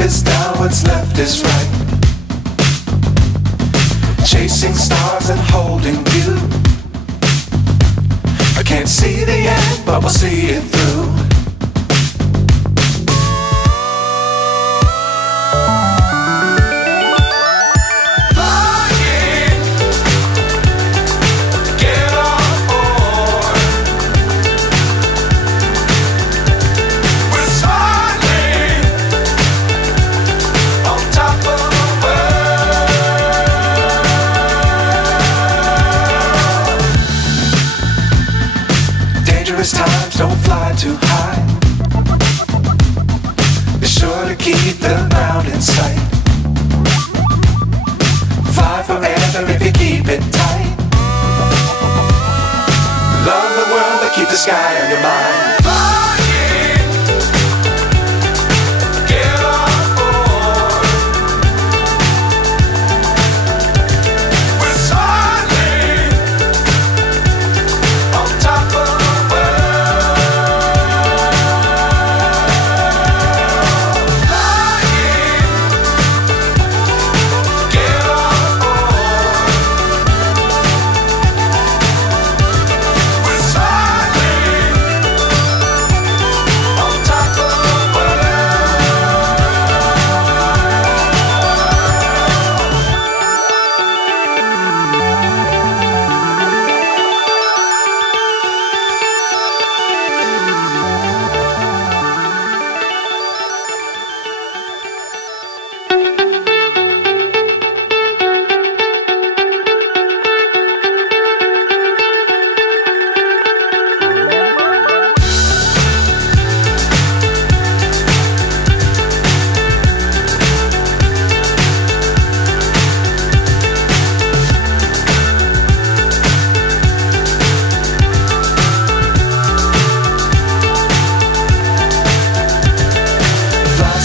is down, what's left is right. Chasing stars and holding you. I can't see the end, but we'll see it through. Times don't fly too high. Be sure to keep the ground in sight. Fly forever if you keep it tight. Love the world but keep the sky on your mind.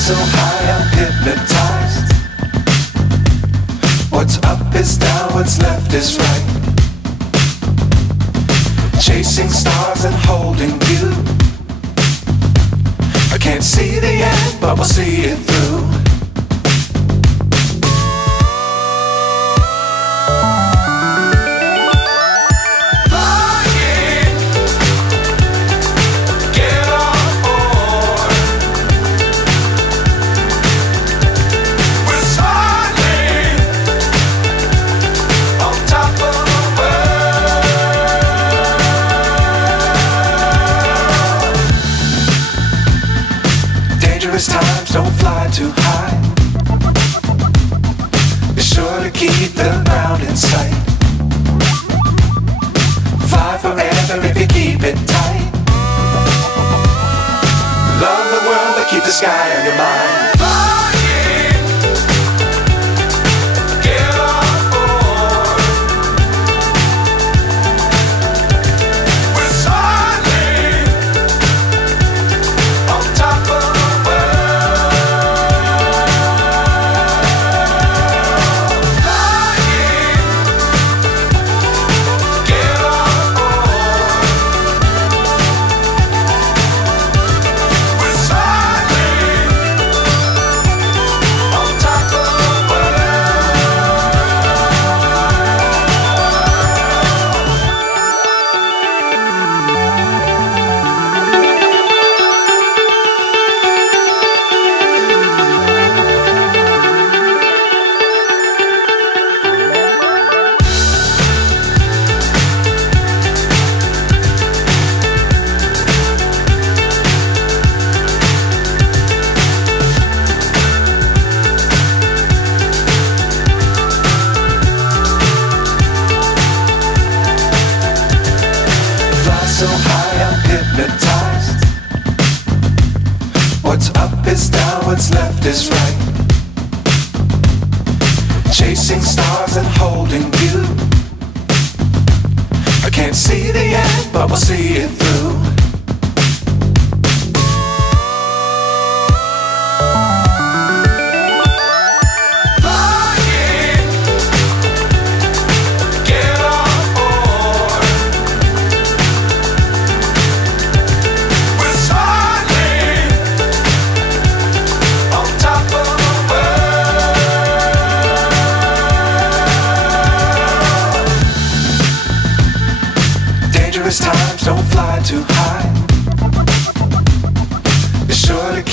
So high I'm hypnotized. What's up is down, what's left is right. Chasing stars and holding you. I can't see the end, but we'll see it through. Times don't fly too high. Be sure to keep the ground in sight. Fly forever if you keep it tight. Love the world but keep the sky on your mind. So high I'm hypnotized. What's up is down, what's left is right. Chasing stars and holding you. I can't see the end, but we'll see it through. Top of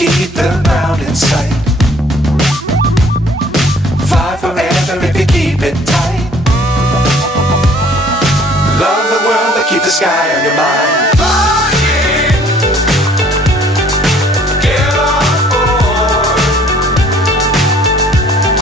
keep the ground in sight. Fly forever if you keep it tight. Love the world but keep the sky on your mind.